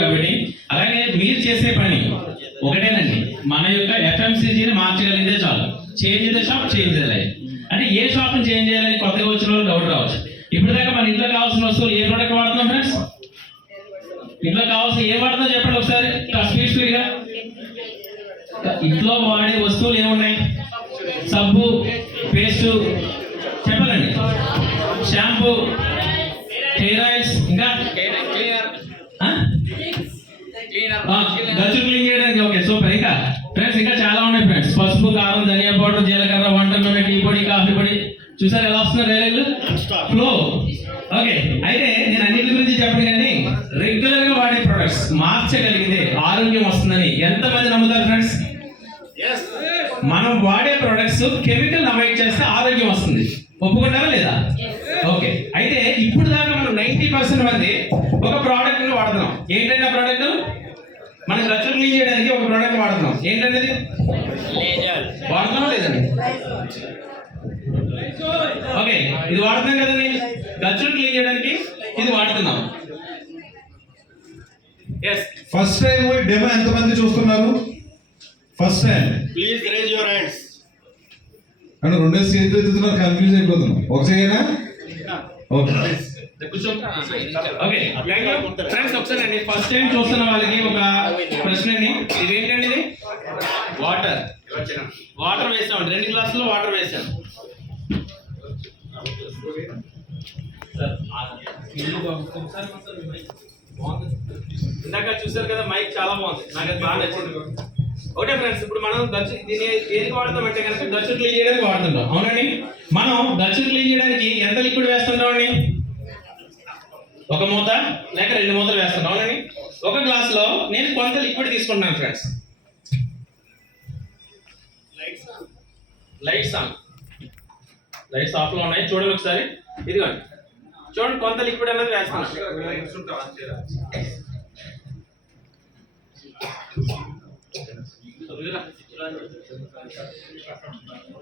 కాబట్టి అలాగే మీరు చేసే పని ఒకటేనండి మన యొక్క ఎఫ్ఎంసీజీని మార్చగలిగితే చాలు. Change the shop change the life. అంటే ఏ షాప్ చేంజ్ చేయాలని కొత్తగా వచ్చిన వాళ్ళు డౌట్ రావచ్చు. ఇప్పుడు దాకా మన ఇంట్లో కావాల్సిన వస్తువులు ఏ ప్రోడక్ట్ వాడుతున్నాం ఫ్రెండ్స్ ఇంట్లో కావాల్సిన ఏ వాడుతుందో చెప్పండి ఒకసారి. స్పీడ్ స్పీడ్గా ఇంట్లో వాడే వస్తువులు ఏమున్నాయి? సబ్బు పేస్ట్ చెప్పాలండి. షాంపూ హెయిర్ ఆయిల్స్ ఇంకా ఆ? ఆ, గచ్చు క్లీన్ చేయడానికి ఓకే సూపర్. ఇంకా ఫ్రెండ్స్ ఇంకా చాలా ఉన్నాయి ఫ్రెండ్స్. పసుపు కారం ధనియా పౌడర్ జీలకర్ర వంట నూనె టీ పొడి కాఫీ పొడి. చూసారు ఎలా వస్తున్నారు రైలు ఫ్లో ఓకే అయితే నేను అన్నిటి గురించి చెప్పను కానీ రెగ్యులర్గా వాడే ప్రొడక్ట్స్ మార్చగలిగితే ఆరోగ్యం వస్తుందని ఎంతమంది నమ్ముతారు ఫ్రెండ్స్? మనం వాడే ప్రొడక్ట్స్ కెమికల్ అవాయిడ్ చేస్తే ఆరోగ్యం వస్తుంది. ఒప్పుకుంటారా లేదా? ప్రోడక్ట్ వాడుతున్నాం ఏంటంటే వాడుతున్నాం లేదండి ఓకే ఇది వాడుతున్నాం కదండి గచ్చులు క్లీన్ చేయడానికి ఇది వాడుతున్నాం. ఎస్ ఫస్ట్ టైం డెమో ఎంతమంది చూస్తున్నారు? First time Please raise your hands. అంటే రెండో చేతులు ఎత్తుతున్నారు కన్ఫ్యూజ్ అయిపోతున్నాం ఒక చేయనా okay okay thank you friends ఒకసారి అండి ఫస్ట్ టైం చూస్తున్న వాళ్ళకి ఒక ప్రశ్న అండి ఇది? ఏంటండి ఇది వాటర్. వాటర్ వేసాం రెండు గ్లాసులు వాటర్ వేసాం. ఇందాక చూసారు కదా మైక్ చాలా బాగుంది. నాకు అది బాగా నచ్చింది. ఓకే ఫ్రెండ్స్ ఇప్పుడు మనం దచ్చు దీన్ని దేనికి వాడతాం అంటే కనుక దచ్చు క్లీన్ చేయడానికి వాడుతుంటాం. అవునండి? మనం దచ్చు క్లీన్ చేయడానికి ఎంత లిక్విడ్ వేస్తుంటాం అండి ఒక మూత లేక రెండు మూతలు వేస్తుంటాం అవునండి? ఒక గ్లాస్లో నేను కొంత లిక్విడ్ తీసుకుంటున్నాను ఫ్రెండ్స్. లైట్స్ ఆన్ లైట్స్ ఆఫ్లో ఉన్నాయి. చూడండి ఒకసారి. ఇదిగోండి. చూడండి కొంత లిక్విడ్ అనేది వేస్తాను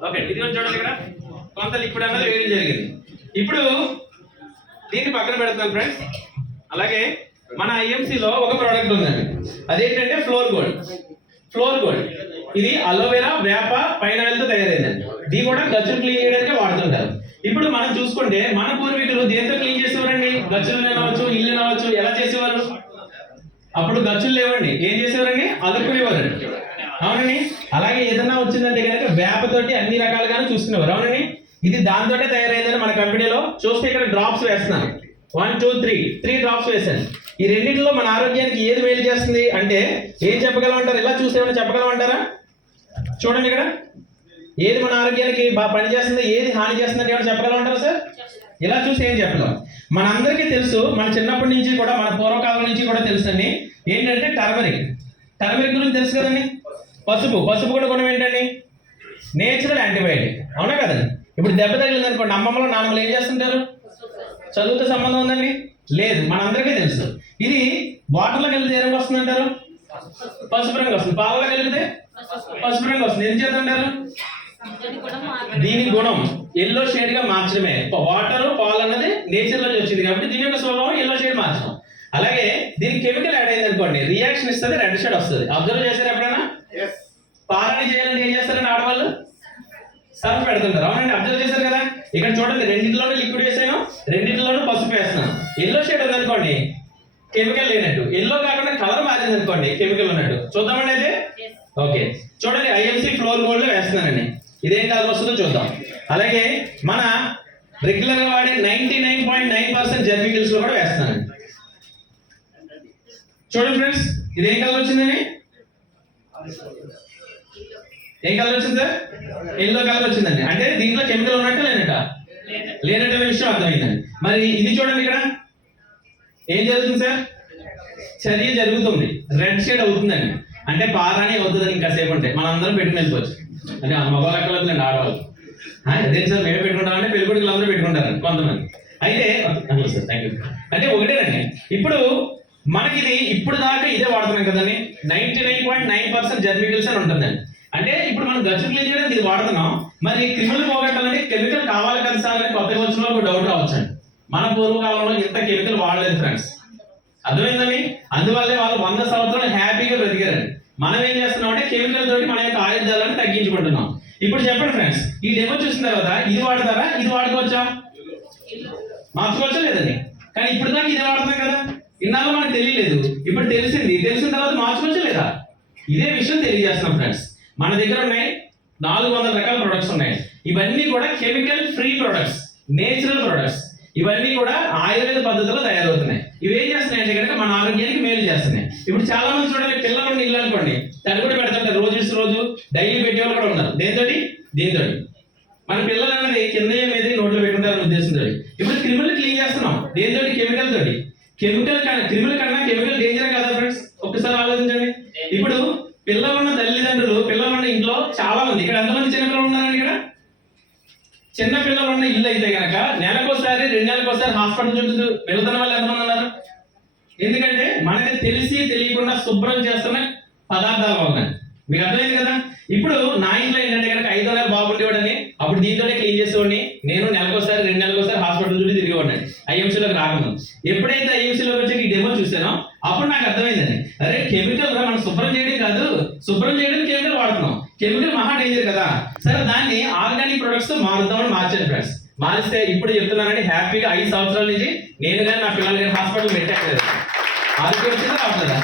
ఓకే ఇదిగోండి చూడండి ఇక్కడ. కొంత లిక్విడ్ అనేది వేయడం జరిగింది. ఇప్పుడు దీన్ని పక్కన పెడతాను ఫ్రెండ్స్. అలాగే మన ఐఎంసీలో లో ఒక ప్రోడక్ట్ ఉందండి. అదేంటంటే ఫ్లోర్ గోల్డ్ ఫ్లోర్ గోల్డ్ ఇది అలోవెరా వేప పైన తో తయారైందండి. ఇది కూడా గచ్చులు క్లీన్ చేయడానికి వాడుతుంటారు. ఇప్పుడు మనం చూసుకుంటే మన పూర్వీకులు దేంతో క్లీన్ చేసేవారండి? గచ్చులు అనవచ్చు ఇల్లు అవ్వచ్చు ఎలా చేసేవారు? అప్పుడు గచ్చులు లేవండి. ఏం చేసేవారండి? అదుపునేవారండి అవునండి. అలాగే ఏదైనా వచ్చిందంటే కనుక వేపతోటి అన్ని రకాలుగానే చూసుకునేవారు. అవునండి. ఇది దాంతోనే తయారైందని మన కంపెనీలో చూస్తే ఇక్కడ డ్రాప్స్ వేస్తున్నాను. One two three three drops వేసాను ఈ రెండింటిలో మన ఆరోగ్యానికి ఏది మేలు చేస్తుంది అంటే ఏం చెప్పగలమంటారు ఇలా చూసేమని చెప్పగలమంటారా చూడండి ఇక్కడ. ఏది మన ఆరోగ్యానికి బాగా పనిచేస్తుంది ఏది హాని చేస్తుంది ఏమైనా చెప్పగలమంటారా సార్? ఇలా చూసి ఏం చెప్పలేం మనందరికీ తెలుసు మన చిన్నప్పటి నుంచి కూడా మన పూర్వకాలం నుంచి కూడా తెలుసండి ఏంటంటే టర్మరిక్. టర్మరిక్ గురించి తెలుసు కదండి? పసుపు. పసుపు కూడా గుణం ఏంటండి? Natural antibiotic. అవునా కదండి? ఇప్పుడు దెబ్బ తగిలింది అనుకోండి అమ్మమ్మలో నాన్నమ్మలు ఏం చేస్తుంటారు? చదువుతో సంబంధం ఉందండి? లేదు మనందరికీ తెలుసు. ఇది వాటర్లో కలిపితే ఏం వస్తుంది అంటారు? పసుపు రంగు వస్తుంది. పాలలో కలిపితే పసుపు రంగు వస్తుంది. ఎందుకు చేస్తుంటారు దీని గుణం ఎల్లో షేడ్గా మార్చడమే. వాటర్ పాలు అన్నది నేచర్లో వచ్చింది కాబట్టి దీని యొక్క స్వభావం ఎల్లో షేడ్ మార్చడం. అలాగే దీనికి కెమికల్ యాడ్ అయింది అనుకోండి రియాక్షన్ ఇస్తుంది రెడ్ షేడ్ వస్తుంది. అబ్జర్వ్ చేశారు ఎప్పుడైనా? Yes. పాలని చేయాలంటే ఏం చేస్తారండి ఆడవాళ్ళు? సర్ఫ్ పెడుతుంటారు అవునండి అబ్జర్వ్ చేశారు కదా ఇక్కడ చూడండి రెండింటిలోనూ లిక్విడ్ వేసాను రెండింటిలోనూ పసుపు వేస్తున్నాను. ఎల్లో షేడ్ ఉందనుకోండి కెమికల్ లేనట్టు. ఎల్లో కాకుండా కలర్ మారింది అనుకోండి కెమికల్ ఉన్నట్టు. చూద్దామండి అయితే ఓకే చూడండి ఐఎంసీ ఫ్లోర్ గోల్డ్లో వేస్తున్నానండి. ఇదేం కలర్ వస్తుందో చూద్దాం. అలాగే మన రెగ్యులర్గా వాడే ninety nine point nine percent జెర్మికల్స్లో కూడా వేస్తున్నానండి. చూడండి ఫ్రెండ్స్ ఇదేం కలర్ వచ్చిందండి? ఏం కలర్ వచ్చింది సార్? ఎల్లో కలర్ వచ్చిందండి. అంటే దీంట్లో కెమికల్ ఉన్నట్టు లేనట విషయం అర్థమైందండి. మరి ఇది చూడండి ఇక్కడ. ఏం జరుగుతుంది సార్? చర్య జరుగుతుంది. రెడ్ షేడ్ అవుతుందండి. అంటే పారాని అవుతుందని ఇంకా సేపు ఉంటే మనందరం పెట్టుకుని వెళ్ళిపోవచ్చు. అంటే ఆ మగవాళ్ళు ఎక్కడ అవుతుందండి ఆడవాళ్ళు. అదే సార్ మేమే పెట్టుకుంటామంటే పెళ్ళికొడుకులు అందరూ పెట్టుకుంటారు కొంతమంది. అయితే సార్ థ్యాంక్ యూ అంటే ఒకటేనండి ఇప్పుడు మనకి ఇది ఇప్పుడు దాకా ఇదే వాడుతున్నాం కదండి. Ninety nine point nine percent జర్మికల్స్ అని ఉంటుందండి. అంటే ఇప్పుడు మనం గచ్చు క్లీన్ చేయడానికి ఇది వాడుతున్నాం. మరి క్రిములు పోగొట్టాలంటే కెమికల్ కావాలి కదా సార్ అని కొత్తగా వచ్చిన ఒక డౌట్ రావచ్చండి. మన పూర్వకాలంలో ఇంత కెమికల్ వాడలేదు ఫ్రెండ్స్ అర్థమైందండి? అందువల్లే వాళ్ళు వంద సంవత్సరాలు హ్యాపీగా బ్రతికారండి. మనం ఏం చేస్తున్నాం అంటే కెమికల్ తోటి మన యొక్క ఆయుధాలను తగ్గించుకుంటున్నాం. ఇప్పుడు చెప్పండి ఫ్రెండ్స్ ఈ డెమో చూసిన తర్వాత ఇది వాడతారా? ఇది వాడుకోవచ్చా? మార్చుకోవచ్చా లేదండి కానీ ఇప్పుడు దాకా ఇదే వాడుతున్నాం కదా. ఇన్నాళ్ళు మనకు తెలియలేదు. ఇప్పుడు తెలిసింది. తెలిసిన తర్వాత మార్చుకోవచ్చా లేదా ఇదే విషయం తెలియజేస్తున్నాం ఫ్రెండ్స్ మన దగ్గర ఉన్నాయి నాలుగు వందల రకాల ప్రొడక్ట్స్ ఉన్నాయి. ఇవన్నీ కూడా chemical free products natural products ఇవన్నీ కూడా ఆయుర్వేద పద్ధతిలో తయారవుతున్నాయి. ఇవి ఏం చేస్తున్నాయి అంటే కనుక మన ఆరోగ్యానికి మేలు చేస్తున్నాయి. ఇప్పుడు చాలా మంది చూడాలి పిల్లలు ఇల్లు అనుకోండి తను కూడా పెడుతుంటారు రోజు రోజు డైలీ పెట్టే వాళ్ళు కూడా ఉన్నారు. దేంతోటి దీంతో మన పిల్లలు అనేది కింద మీద నోట్లో పెట్టుకుంటారని ఉద్దేశంతో. ఇప్పుడు క్రిములు క్లీన్ చేస్తున్నాం. దేంతో కెమికల్ తోటి. కెమికల్ కన్నా క్రిమినల్ కన్నా కెమికల్ డేంజర్ కదా ఫ్రెండ్స్ ఒక్కసారి ఆలోచించండి. ఇప్పుడు పిల్లలున్న తల్లిదండ్రులు పిల్లలు ఉన్న ఇంట్లో చాలా మంది ఇక్కడ ఎంతమంది చిన్నపిల్లలు ఉన్నారండి ఇక్కడ? చిన్న పిల్లలు ఉన్న ఇల్లు అయితే కనుక నెలకోసారి రెండు నెలకోసారి హాస్పిటల్ చుట్టూ వెళ్తున్న వాళ్ళు ఎంతమంది ఉన్నారు? ఎందుకంటే మనకి తెలిసి తెలియకుండా శుభ్రం చేస్తున్న పదార్థాలు అవుతాయి మీకు అర్థమైంది కదా? ఇప్పుడు నా ఇంట్లో ఏంటంటే కనుక ఐదో నెలలు బాగుండేవాడని అప్పుడు దీంతోనే క్లీన్ చేసేవాడిని. నేను నెలకోసారి రెండు నెలకోసారి హాస్పిటల్ చుట్టూ తిరిగేవాడిని. ఐఎంసీలోకి రాకముందు. ఎప్పుడైతే ఐఎంసీలోకి వచ్చి ఈ డెమో చూసానో అప్పుడు నాకు అర్థమైందండి అరే కెమికల్ రా మనం శుభ్రం చేయడం కాదు శుభ్రం చేయడం కెమికల్ వాడుతున్నాం కెమికల్ మహా డేంజర్ కదా సరే దాన్ని ఆర్గానిక్ ప్రొడక్ట్స్తో మారుద్దామని మార్చాను ఫ్రెండ్స్ మారిస్తే ఇప్పుడు చెప్తున్నానండి హ్యాపీగా ఐదు సంవత్సరాల నుంచి నేను కానీ నా పిల్లలు కానీ హాస్పిటల్ పెట్టలేదు ఆరోగ్యం వచ్చిందా రావట్లేదా?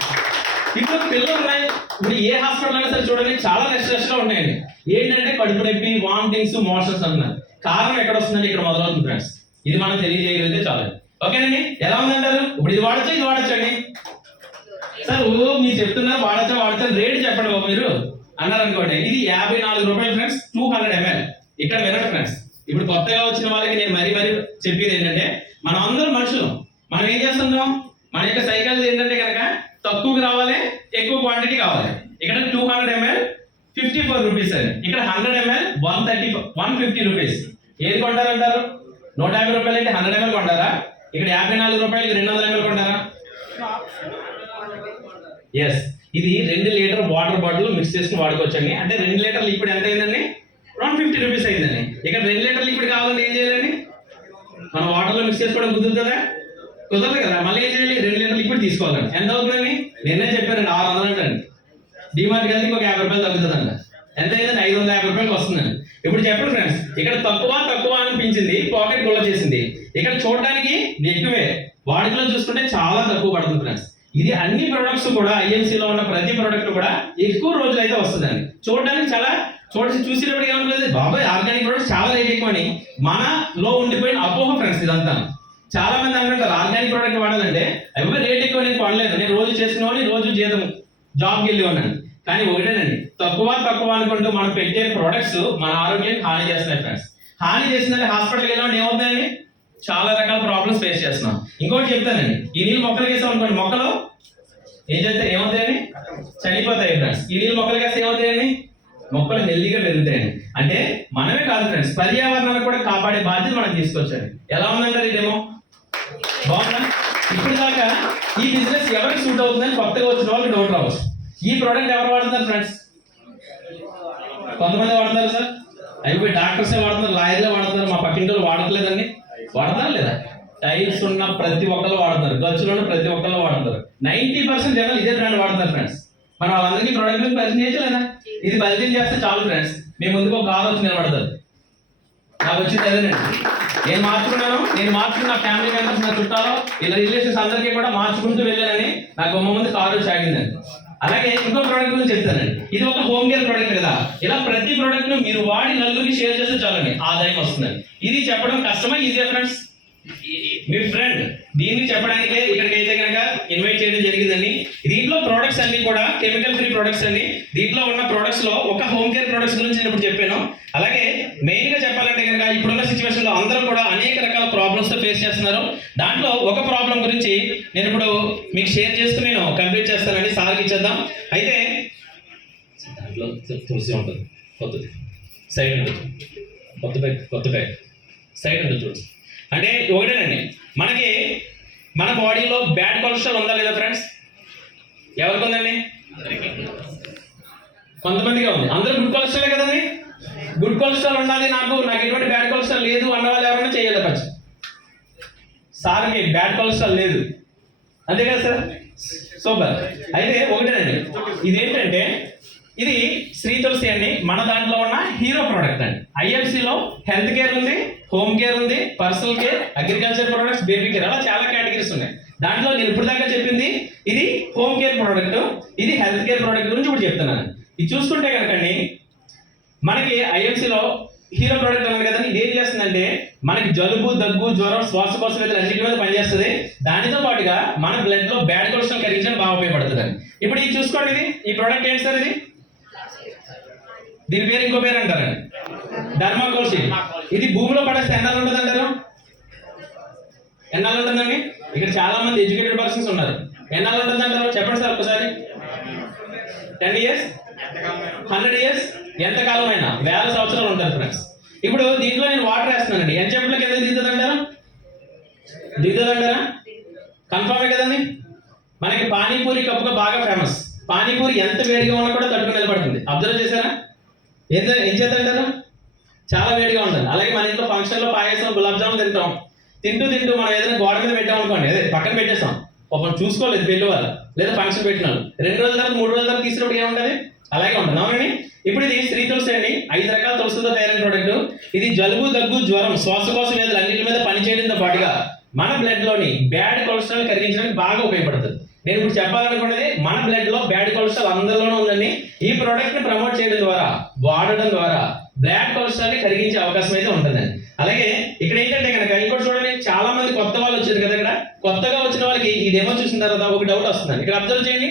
ఇప్పుడు పిల్లలు ఉన్నాయి. ఇప్పుడు ఏ హాస్పిటల్ అయినా సరే చూడండి చాలా రెస్ట్గా ఉన్నాయండి. ఏంటంటే కడుపు నొప్పి వామిటింగ్స్ మోషన్స్ అంటున్నారు కారణం ఎక్కడ వస్తుందండి ఇక్కడ మొదలవుతుంది ఫ్రెండ్స్? ఇది మనం తెలియజేయగలిగితే చాలు. ఓకేనండి? ఎలా ఉందంటారు? ఇప్పుడు ఇది వాడచ్చు ఇది వాడచ్చండి సార్ ఓ మీరు చెప్తున్నారు వాడచ్చా వాడచ్చా రేట్ చెప్పండి బాబు మీరు. అన్నారు అనుకోండి ఇది యాభై నాలుగు రూపాయలు ఫ్రెండ్స్ టూ హండ్రెడ్ ఎంఎల్. ఇక్కడ వినండి ఫ్రెండ్స్. ఇప్పుడు కొత్తగా వచ్చిన వాళ్ళకి నేను మరీ మరీ చెప్పేది ఏంటంటే మనం అందరం మనుషులు. మనం ఏం చేస్తున్నాం? మన యొక్క సైకాలజీ ఏంటంటే కనుక తక్కువకి రావాలి ఎక్కువ క్వాంటిటీ కావాలి. ఇక్కడ two hundred ml fifty four rupees అండి ఇక్కడ hundred ml one thirty one fifty rupees ఏది కొంటారంటారు? నూట యాభై రూపాయలు అంటే హండ్రెడ్ ఎంఎల్ కొంటారా? ఇక్కడ యాభై నాలుగు రూపాయలకి రెండు వందల ఎంఎల్ కొంటారా? ఎస్ ఇది రెండు లీటర్ వాటర్ బాటిల్ మిక్స్ చేసుకుని వాడుకోవచ్చండి. అంటే రెండు లీటర్ లిక్విడ్ ఎంత అయిందండి? వన్ ఫిఫ్టీ రూపీస్ అయిందండి. ఇక్కడ రెండు లీటర్ లిక్విడ్ కావాలంటే ఏం చేయాలండి? మనం వాటర్లో మిక్స్ చేసుకోవడం కుదురుతుందా? కుదరదు కదా. మళ్ళీ ఏం చేయాలి? రెండు లీటర్ లిక్విడ్ తీసుకోవాలండి. ఎంత అవుతుందండి నిన్నే చెప్పానండి ఆరు వందలు అంటండి డిమార్ట్ కలిసి ఒక యాభై రూపాయలు తగ్గుతుందండి ఎంత అయిందండి? ఐదు వందల యాభై రూపాయలు వస్తుందండి. ఇప్పుడు చెప్పండి ఫ్రెండ్స్ ఇక్కడ తక్కువ తక్కువ అనిపించింది పాకెట్ గుల్ల చేసింది ఇక్కడ చూడడానికి ఎక్కువే. వాడికలో చూసుకుంటే చాలా తక్కువ పడుతుంది ఫ్రెండ్స్ ఇది అన్ని ప్రొడక్ట్స్ కూడా ఐఎంసీలో లో ఉన్న ప్రతి ప్రొడక్ట్ కూడా ఎక్కువ రోజులు అయితే వస్తుందండి. చూడడానికి చాలా చూడసి చూసినప్పుడు ఏమనుకుంది బాబాయ్ ఆర్గానిక్ ప్రొడక్ట్స్ చాలా రేట్ ఎక్కువ అని మనలో ఉండిపోయిన అపోహ ఫ్రెండ్స్ ఇదంతా. చాలా మంది అనుకుంటారు ఆర్గానిక్ ప్రోడక్ట్ వాడాలంటే అవి రేట్ ఎక్కువ నేను కొనలేదు. నేను రోజు చేసుకునేవాడిని రోజు జీతం జాబ్కి వెళ్ళి ఉన్నాను కానీ ఒకటేనండి తక్కువ తక్కువ అనుకుంటూ మనం పెట్టే ప్రొడక్ట్స్ మన ఆరోగ్యానికి హాని చేస్తున్నాయి ఫ్రెండ్స్ హాని చేసిందంటే హాస్పిటల్కి వెళ్ళినప్పుడు ఏమవుతుందండి? చాలా రకాల ప్రాబ్లమ్స్ ఫేస్ చేస్తున్నాం. ఇంకోటి చెప్తానండి. ఈ నీళ్ళు మొక్కలు వేసాం అనుకోండి మొక్కలు ఏం చేస్తే ఏమవుతాయని చనిపోతాయి ఫ్రెండ్స్ ఈ నీళ్ళు మొక్కలు వేస్తే ఏమవుతాయని మొక్కలు హెల్దీగా పెరుగుతాయండి. అంటే మనమే కాదు ఫ్రెండ్స్ పర్యావరణాన్ని కూడా కాపాడే బాధ్యత మనం తీసుకొచ్చాడు ఎలా ఉందంటారు ఇదేమో? బాగుందా? ఇప్పుడు దాకా ఈ బిజినెస్ ఎవరికి సూట్ అవుతుందని కొత్తగా వచ్చిన వాళ్ళకి డౌట్ రావచ్చు. ఈ ప్రోడక్ట్ ఎవరు వాడుతున్నారు ఫ్రెండ్స్ కొంతమంది వాడుతున్నారు సార్. అయిపోయి డాక్టర్సే వాడుతున్నారు లాయర్లే వాడుతున్నారు మా పక్కింటి వాళ్ళు వాడట్లేదండి. వాడతారా లేదా? టైల్స్ ఉన్న ప్రతి ఒక్కరు వాడతారు. గచ్చులు ఉన్న ప్రతి ఒక్కరు వాడతారు. నైన్టీ పర్సెంట్ జనాలు ఇదే బ్రాండ్ వాడతారు ఫ్రెండ్స్ మనం వాళ్ళందరికీ ప్రోడక్ట్ గురించి పరిచయం చేయలేదా ఇది పరిచయం చేస్తే చాలు ఫ్రెండ్స్ మీ ముందుకు ఒక ఆలోచన వచ్చి నిలబడతారు. నాకు వచ్చింది అదేనండి. నేను మార్చుకున్నాను. నేను మార్చుకున్న నా ఫ్యామిలీ మెంబర్స్ నా చుట్టాలు ఇలా రిలేషన్స్ అందరికీ కూడా మార్చుకుంటూ వెళ్ళానని నాకు బొమ్మ ముందు కారు సాగిందండి అలాగే ఇంకో ప్రోడక్ట్ గురించి చెప్తానండి. ఇది ఒక హోమ్ కేర్ ప్రోడక్ట్ కదా. ఇలా ప్రతి ప్రోడక్ట్ను మీరు వాడి నలుగురికి షేర్ చేస్తే చాలండి. ఆదాయం వస్తుందండి. ఇది చెప్పడం కష్టమా? ఈజీయా ఫ్రెండ్స్ మీ ఫ్రెండ్ దీన్ని చెప్పడానికే ఇక్కడికి అయితే కనుక ఇన్వైట్ చేయడం జరిగిందండి. దీంట్లో ప్రొడక్ట్స్ అన్ని కూడా కెమికల్ ఫ్రీ ప్రొడక్ట్స్ అన్ని దీంట్లో ఉన్న ప్రొడక్ట్స్లో ఒక హోమ్ కేర్ ప్రొడక్ట్స్ గురించి నేను ఇప్పుడు చెప్పాను. అలాగే మెయిన్గా కనుక ఇప్పుడున్న సిచ్యువేషన్లో అందరూ కూడా అనేక రకాల ప్రాబ్లమ్స్తో ఫేస్ చేస్తున్నారు. దాంట్లో ఒక ప్రాబ్లం గురించి నేను ఇప్పుడు మీకు షేర్ చేసుకుని నేను కంప్లీట్ చేస్తానండి సార్కి ఇచ్చేద్దాం. అయితే దాంట్లో తులసి ఉంటుంది. కొత్తది సైడ్ ఉంటుంది. కొత్త బ్యాగ్ కొత్త బ్యాగ్ సైడ్ ఉంటుంది చూడండి అంటే ఒకటేనండి మనకి మన బాడీలో బ్యాడ్ కొలెస్ట్రాల్ ఉందా లేదా ఫ్రెండ్స్ ఎవరికి ఉందండి? కొంతమందిగా ఉంది. అందరూ గుడ్ కొలెస్ట్రాల్ కదండి? గుడ్ కొలెస్ట్రాల్ ఉండాలి నాకు నాకు ఎటువంటి బ్యాడ్ కొలెస్ట్రాల్ లేదు అన్న వాళ్ళు ఎవరైనా చేయాలి సార్ సార్కి బ్యాడ్ కొలెస్ట్రాల్ లేదు. అంతే కదా సార్ సూపర్ అయితే ఒకటేనండి. ఇదేంటంటే ఇది శ్రీ తులసి అండి. మన దాంట్లో ఉన్న హీరో ప్రోడక్ట్ అండి. ఐఎఫ్సిలో హెల్త్ కేర్ ఉంది హోమ్ కేర్ ఉంది personal care agriculture products baby care అలా చాలా కేటగిరీస్ ఉన్నాయి. దాంట్లో నేను ఇప్పుడు దాకా చెప్పింది ఇది హోమ్ కేర్ ప్రోడక్ట్ ఇది హెల్త్ కేర్ ప్రోడక్ట్ గురించి ఇప్పుడు చెప్తున్నాను. ఇది చూసుకుంటే కనుకండి మనకి ఐఎంసీలో హీరో ప్రోడక్ట్ ఉన్నది కదండి ఇది ఏం చేస్తుందంటే మనకి జలుబు దగ్గు జ్వరం శ్వాసకోశ వ్యాధులు అన్నిటి మీద పనిచేస్తుంది. దానితో పాటుగా మన బ్లడ్లో బ్యాడ్ కొలెస్ట్రాల్ కరిగించడం బాగా ఉపయోగపడుతుంది ఇప్పుడు ఇది చూసుకోండి ఇది. ఈ ప్రోడక్ట్ ఏంటి సార్ ఇది? దీని పేరు ఇంకో పేరు అంటారండి ధర్మాకోల్సి ఇది భూమిలో పడేస్తే ఎన్నాళ్ళు ఉంటుంది అంటారు? ఎన్నాళ్ళు ఉంటుందండి? ఇక్కడ చాలా మంది ఎడ్యుకేటెడ్ పర్సన్స్ ఉన్నారు. ఎన్నాళ్ళు ఉంటుంది అంటారు చెప్పండి సార్ ఒకసారి టెన్ ఇయర్స్? Hundred years? ఎంత కాలమైనా వేల సంవత్సరాలు ఉంటారు ఫ్రెండ్స్ ఇప్పుడు దీంట్లో నేను వాటర్ వేస్తున్నానండి. ఎంత చెప్పుల కింద దిగుతుంది దిగుతుందంటారా కన్ఫామే కన్ఫర్మే కదండి? మనకి పానీపూరి కప్పుగా బాగా ఫేమస్ పానీపూరి ఎంత వేడిగా ఉన్నా కూడా తట్టుకుని నిలబడుతుంది. అబ్జర్వ్ చేశారా? ఏం ఏం చేద్దంటారా? చాలా వేడిగా ఉంటుంది అలాగే మన ఇంట్లో ఫంక్షన్లో పాయసం గులాబ్ జామున్ తింటాం. తింటూ తింటూ మనం ఏదైనా గోడ మీద పెట్టాం అనుకోండి. అదే పక్కన పెట్టేస్తాం పాపం చూసుకోలేదు పెళ్ళి వాళ్ళు. లేదా ఫంక్షన్ పెట్టినారు. రెండు రోజుల తర్వాత మూడు రోజుల తర్వాత తీసినప్పుడు ఏముంటుంది? అలాగే ఉంటుంది. అవునండి ఇప్పుడు ఇది స్త్రీ తులసి అండి. ఐదు రకాల తులసితో తయారైన ప్రోడక్ట్ ఇది జలుబు దగ్గు జ్వరం శ్వాసకోశ వ్యాధులు అన్నింటి మీద పనిచేయడంతో పాటుగా మన బ్లడ్లోని బ్యాడ్ కొలెస్ట్రాల్ కరిగించడానికి బాగా ఉపయోగపడుతుంది. నేను ఇప్పుడు చెప్పాలనుకున్నది మన బ్లడ్లో బ్యాడ్ కొలెస్ట్రాల్ అందరిలోనూ ఉందని ఈ ప్రోడక్ట్ని ప్రమోట్ చేయడం ద్వారా వాడడం ద్వారా బ్యాడ్ కొలెస్ట్రాల్ని కరిగించే అవకాశం అయితే ఉంటుందండి అలాగే ఇక్కడ ఏంటంటే కనుక ఇంకోటి చూడండి. చాలా మంది కొత్త వాళ్ళు వచ్చారు కదా ఇక్కడ. కొత్తగా వచ్చిన వాళ్ళకి ఇదేమో చూసిన తర్వాత ఒక డౌట్ వస్తుందండి. ఇక్కడ అబ్జర్వ్ చేయండి.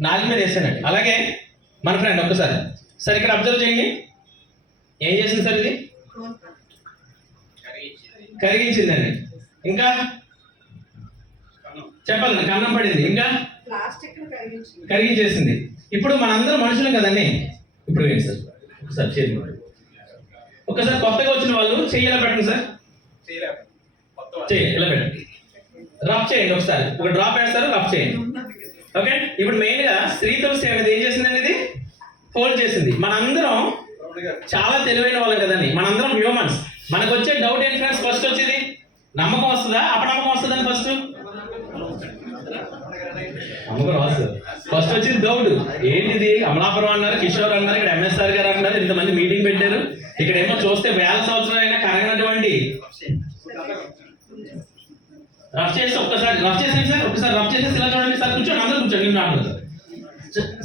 నాలుగు మీద వేసానండి అలాగే మన ఫ్రెండ్ ఒక్కసారి. సార్ ఇక్కడ అబ్జర్వ్ చేయండి. ఏం చేసింది సార్ ఇది? కరిగించిందండి. ఇంకా? చెప్పాలండి కన్నం పడింది. ఇంకా? కరిగించేసింది. ఇప్పుడు మనందరం మనుషులం కదండి. ఇప్పుడు ఏంటి సార్. ఒకసారి చేయండి. ఒకసారి కొత్తగా వచ్చిన వాళ్ళు చెయ్యి ఎలా పెట్టండి సార్? చెయ్యి ఇలా పెట్టండి? రఫ్ చేయండి ఒకసారి. ఒక డ్రాప్ వేస్తారు? రఫ్ చేయండి. ఓకే? ఇప్పుడు మెయిన్గా గా శ్రీ తులసి అనేది ఏం చేసిందండి ఇది? హోల్డ్ చేసింది. మనందరం చాలా తెలివైన వాళ్ళం కదండి. మనందరం హ్యూమన్స్ మనకు వచ్చే డౌట్ ఏంటి ఫ్రెండ్స్ ఫస్ట్ వచ్చేది నమ్మకం వస్తుందా? అపనమ్మకం వస్తుందని ఫస్ట్ నమ్మకం రాదు. ఫస్ట్ వచ్చింది డౌట్ ఏంటిది? అమలాపురం అన్నారు కిషోర్ అన్నారు ఇక్కడ ఎంఎస్ఆర్ గారు అన్నారు ఇంతమంది మీటింగ్ పెట్టారు. ఇక్కడ ఏమో చూస్తే వేల సంవత్సరాలైనా కరగనటువంటి రఫ్ చేస్తే ఒక్కసారి రఫ్ చేసేయండి సార్? ఒకసారి రఫ్ చేసేసి ఇలా చూడండి? సార్ కూర్చోండి అందరూ కూర్చోండి నేను రాను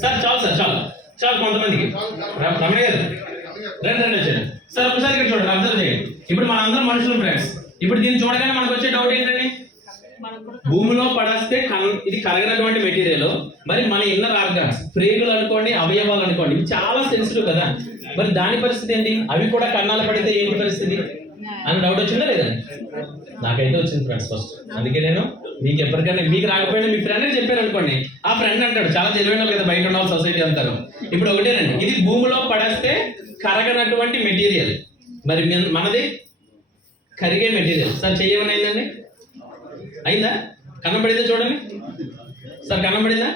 సార్. చాలు సార్ చాలు. చాలు కొంతమందికి. ర- రమణ గారు. రండి రండి సార్ ఒకసారి ఇక్కడ చూడండి అబ్జర్వ్ చేయండి. ఇప్పుడు మన అందరం మనుషులు ఫ్రెండ్స్ ఇప్పుడు దీన్ని చూడగానే మనకు వచ్చే డౌట్ ఏంటండి? భూమిలో పడేస్తే ఇది కరగనటువంటి మెటీరియల్ మరి మన ఇన్నర్ ఆర్గాన్స్ ప్రేగులు అనుకోండి అవయవాలు అనుకోండి ఇవి చాలా సెన్సిటివ్ కదా. మరి దాని పరిస్థితి ఏంటి? అవి కూడా కన్నాలు పడితే ఏంటి పరిస్థితి? అని డౌట్ వచ్చిందా లేదా? నాకైతే వచ్చింది ఫ్రెండ్స్ ఫస్ట్ అందుకే నేను మీకు ఎప్పటికైనా మీకు రాకపోయినా మీ ఫ్రెండ్ చెప్పారు అనుకోండి. ఆ ఫ్రెండ్ అంటాడు చాలా తెలివైన కదా బయట ఉన్న సొసైటీ అంటారు ఇప్పుడు ఒకటేనండి ఇది భూమిలో పడేస్తే కరగనటువంటి మెటీరియల్ మరి మనది కరిగే మెటీరియల్ సార్ చెయ్యమని అయిందండి? అయిందా? కనబడిందా చూడండి. సార్ కనబడిందా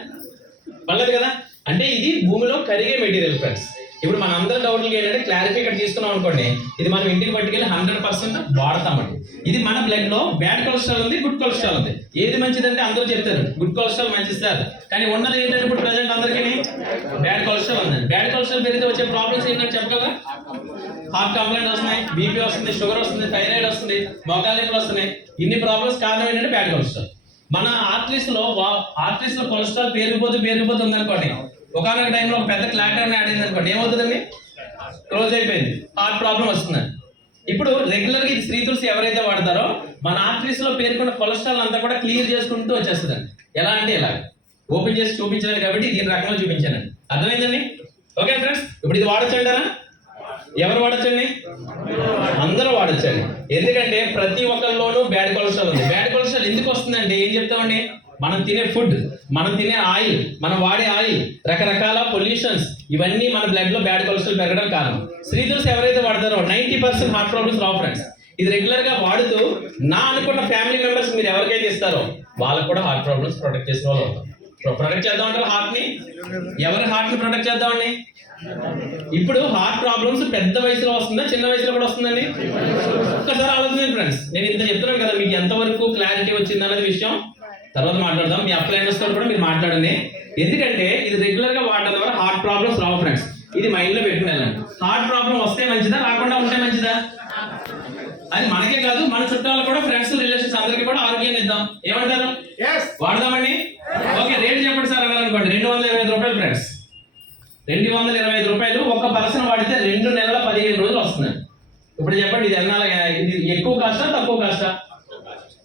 పర్లేదు కదా. అంటే ఇది భూమిలో కరిగే మెటీరియల్ ఫ్రెండ్స్ ఇప్పుడు మన అందరి డౌట్లకి ఏంటంటే క్లారిఫై ఇక్కడ తీసుకున్నాం అనుకోండి ఇది మనం ఇంటికి పట్టుకెళ్ళి హండ్రెడ్ పర్సెంట్ వాడతామండి. ఇది మన బ్లడ్లో బ్యాడ్ కొలెస్ట్రాల్ ఉంది గుడ్ కొలెస్ట్రాల్ ఉంది. ఏది మంచిదంటే అందరూ చెప్తారు గుడ్ కొలెస్ట్రాల్ మంచిది సార్. కానీ ఉన్నది ఏంటంటే ఇప్పుడు ప్రజెంట్ అందరికీ బ్యాడ్ కొలెస్ట్రాల్ ఉందండి. బ్యాడ్ కొలెస్ట్రాల్ పెరిగితే వచ్చే ప్రాబ్లమ్స్ ఏంటంటే చెప్పగలరా? హార్ట్ కంప్లైంట్ వస్తున్నాయి బీపీ వస్తుంది షుగర్ వస్తుంది థైరాయిడ్ వస్తుంది మొగాలింపులు వస్తున్నాయి. ఇన్ని ప్రాబ్లమ్స్ కారణం ఏంటంటే బ్యాడ్ కొలెస్ట్రాల్ మన ఆర్టరీస్లో ఆర్టరీస్లో కొలెస్ట్రాల్ పెరిగిపోతూ పెరిగిపోతుంది అనుకోండి ఒకనొక టైంలో ఒక పెద్ద క్లాటర్ అని ఆడింది అనుకోండి ఏమవుతుందండి? క్లోజ్ అయిపోయింది. హార్ట్ ప్రాబ్లం వస్తుందండి ఇప్పుడు రెగ్యులర్గా ఇది స్త్రీ తులసి ఎవరైతే వాడతారో మన ఆఫీస్లో పేర్కొన్న కొలెస్ట్రాల్ అంతా కూడా క్లియర్ చేసుకుంటూ వచ్చేస్తుందండి. ఎలా అంటే ఇలా ఓపెన్ చేసి చూపించలేదు కాబట్టి దీని రకంగా చూపించానండి అర్థమైందండి? ఓకే ఫ్రెండ్స్ ఇప్పుడు ఇది వాడచ్చంటారా? ఎవరు వాడచ్చండి? అందరూ వాడచ్చండి. ఎందుకంటే ప్రతి ఒక్కరిలోనూ బ్యాడ్ కొలెస్ట్రాల్ ఉంది. బ్యాడ్ కొలెస్ట్రాల్ ఎందుకు వస్తుందంటే ఏం చెప్తామండి? మనం తినే ఫుడ్ మనం తినే ఆయిల్ మనం వాడే ఆయిల్ రకరకాల పొల్యూషన్స్ ఇవన్నీ మన బ్లడ్లో బ్యాడ్ కొలెస్ట్రాల్ పెరగడం కారణం. శ్రీ ఎవరైతే వాడతారో నైన్టీ పర్సెంట్ హార్ట్ ప్రాబ్లమ్స్ రావు ఫ్రెండ్స్ ఇది రెగ్యులర్గా వాడుతూ నా అనుకున్న ఫ్యామిలీ మెంబర్స్ మీరు ఎవరికైతే ఇస్తారో వాళ్ళకు కూడా హార్ట్ ప్రాబ్లమ్స్ ప్రొటెక్ట్ చేసిన వాళ్ళు అవుతారు. ప్రొటెక్ట్ చేద్దాం అంటారు హార్ట్ని? ఎవరి హార్ట్ని ప్రొటెక్ట్ చేద్దామండి? ఇప్పుడు హార్ట్ ప్రాబ్లమ్స్ పెద్ద వయసులో వస్తుందా చిన్న వయసులో కూడా వస్తుందండి? ఒక్కసారి ఆలోచించండి ఫ్రెండ్స్ నేను ఇంత చెప్తున్నాను కదా మీకు ఎంతవరకు క్లారిటీ వచ్చింది విషయం. తర్వాత మాట్లాడదాం. మీ అప్లైనర్స్తో కూడా మీరు మాట్లాడండి. ఎందుకంటే ఇది రెగ్యులర్గా వాడడం ద్వారా హార్ట్ ప్రాబ్లమ్స్ రావు ఫ్రెండ్స్. ఇది మైండ్లో పెట్టుకుని వెళ్ళండి. హార్ట్ ప్రాబ్లం వస్తే మంచిదా? రాకుండా ఉంటే మంచిదా? అది మనకే కాదు మన చుట్టాలు కూడా ఫ్రెండ్స్ రిలేషన్స్ అందరికీ కూడా ఆరోగ్యాన్ని ఇద్దాం. ఏమంటారు? వాడదామండి ఓకే రేట్ చెప్పండి సార్ అన్నారు అనుకోండి రెండు వందల ఇరవై ఐదు రూపాయలు ఫ్రెండ్స్ రెండు వందల ఇరవై ఐదు రూపాయలు ఒక పర్సన్ వాడితే రెండు నెలల పదిహేను రోజులు వస్తుంది ఇప్పుడు చెప్పండి ఇది ఎన్నాళ్ళ ఇది ఎక్కువ కాస్టా తక్కువ కాస్టా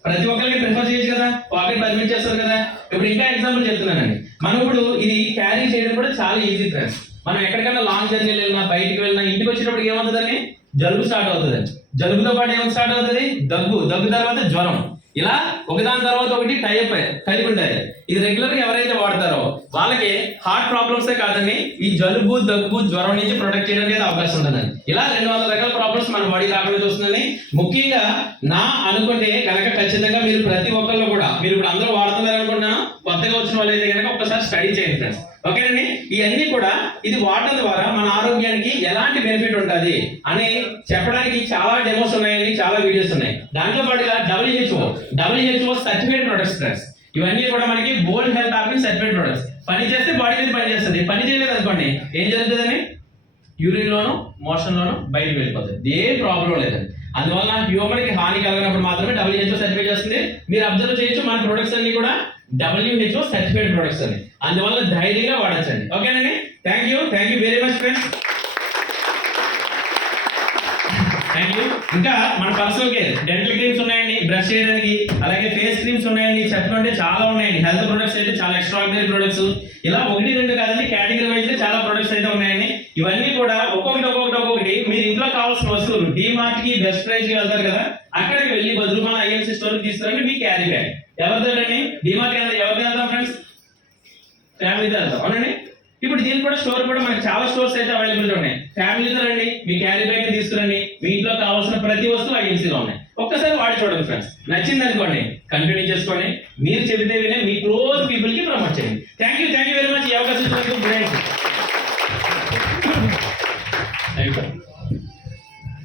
ప్రతి ఒక్కరికి ప్రిఫర్ చేయొచ్చు కదా పాకెట్ పర్మిట్ చేస్తారు కదా ఇప్పుడు ఇంకా ఎగ్జాంపుల్ చెప్తున్నానండి మనం ఇప్పుడు ఇది క్యారీ చేయడం కూడా చాలా ఈజీ ఫ్రెండ్స్ మనం ఎక్కడికైనా లాంగ్ జర్నీలు వెళ్ళినా బయటికి వెళ్ళినా ఇంటికి వచ్చేటప్పుడు ఏమవుతుందండి జలుబు స్టార్ట్ అవుతుంది జలుబుతో పాటు ఏమైనా స్టార్ట్ అవుతుంది దగ్గు దగ్గు తర్వాత జ్వరం ఇలా ఒకదాని తర్వాత ఒకటి టైప్ కలిపి ఉంటాయి ఇది ఎవరైతే వాడతారో వాళ్ళకి హార్ట్ ప్రాబ్లమ్స్ కాదండి ఈ జలుబు దగ్గు జ్వరం నుంచి ప్రొటెక్ట్ చేయడానికి అయితే అవకాశం ఉంటుందండి. ఇలా రెండు వందల రకాల ప్రాబ్లమ్స్ మన బాడీ రాకుండా చూస్తుందని ముఖ్యంగా నా అనుకుంటే కనుక ఖచ్చితంగా మీరు ప్రతి ఒక్కళ్ళు కూడా మీరు ఇప్పుడు అందరూ వాడుతున్నారు అనుకుంటున్నాను కొత్తగా వచ్చిన వాళ్ళు అయితే కనుక ఒకసారి స్టడీ చేయండి ఫ్రెండ్స్. ఓకేనండి? ఇవన్నీ కూడా ఇది వాడటం ద్వారా మన ఆరోగ్యానికి ఎలాంటి బెనిఫిట్ ఉంటుంది అని చెప్పడానికి చాలా డెమోస్ ఉన్నాయండి చాలా వీడియోస్ ఉన్నాయి. దాంతో పాటుగా WHO WHO certificate products friends. ఇవన్నీ కూడా మనకి bone health office certificate products. పని చేస్తే బాడీ మీద పని చేస్తుంది. పని చేయలేదు అనుకోండి ఏం జరుగుతుందని యూరిన్ లోను మోషన్ లోను బయటకు వెళ్ళిపోతుంది. ఏ ప్రాబ్లం లేదండి అందువల్ల హ్యూమన్కి హాని కలిగినప్పుడు మాత్రమే డబ్ల్యూహెచ్ఓ సర్టిఫికేట్ చేస్తుంది మీరు అబ్జర్వ్ చేయొచ్చు మన ప్రొడక్ట్స్ అన్ని కూడా డబ్ల్యూహెచ్ఓ సర్టిఫైడ్ ప్రొడక్ట్స్ అండి. అందువల్ల ధైర్యంగా వాడచ్చండి. ఓకేనండి? Thank you thank you very much friends thank you ఇంకా మన పర్సనల్ కేర్ డెంటల్ క్రీమ్స్ ఉన్నాయండి బ్రష్ చేయడానికి అలాగే ఫేస్ క్రీమ్స్ ఉన్నాయండి. చెప్పాలంటే చాలా ఉన్నాయండి. హెల్త్ ప్రొడక్ట్స్ అయితే చాలా ఎక్స్ట్రాడినరీ ప్రొడక్ట్స్ ఇలా ఒకటి రెండు కాదండి కేటగిరీ వైజ్ చాలా ప్రొడక్ట్స్ అయితే ఉన్నాయండి. ఇవన్నీ కూడా ఒక్కొక్కటి ఒక్కొక్కటి ఒక్కొక్కటి మీరు ఇంట్లో కావాల్సిన వస్తువులు డిమార్ట్కి బెస్ట్ ప్రైస్కి వెళ్తారు కదా అక్కడికి వెళ్ళి బదులుమల ఐఎంసీ స్టోర్ తీసుకురండి మీ క్యారీ బ్యాగ్ ఎవరిదండి డిమార్ట్ ఎవరికి వెళ్తాం ఫ్రెండ్స్ ఫ్యామిలీతో వెళ్తాం అవునండి? ఇప్పుడు దీని కూడా స్టోర్ కూడా మనకి చాలా స్టోర్స్ అయితే అవైలబుల్ ఉన్నాయి. ఫ్యామిలీతో రండి మీ క్యారీ బ్యాగ్ తీసుకురండి మీ ఇంట్లో కావాల్సిన ప్రతి వస్తువు ఐఎంసీలో ఉన్నాయి. ఒక్కసారి వాడి చూడండి ఫ్రెండ్స్ నచ్చింది అనుకోండి కంటిన్యూ చేసుకోండి. మీరు చెబితే వినే మీ క్లోజ్ పీపుల్కి ప్రమోట్ చేయండి. Thank you thank you very much ఈ అవకాశం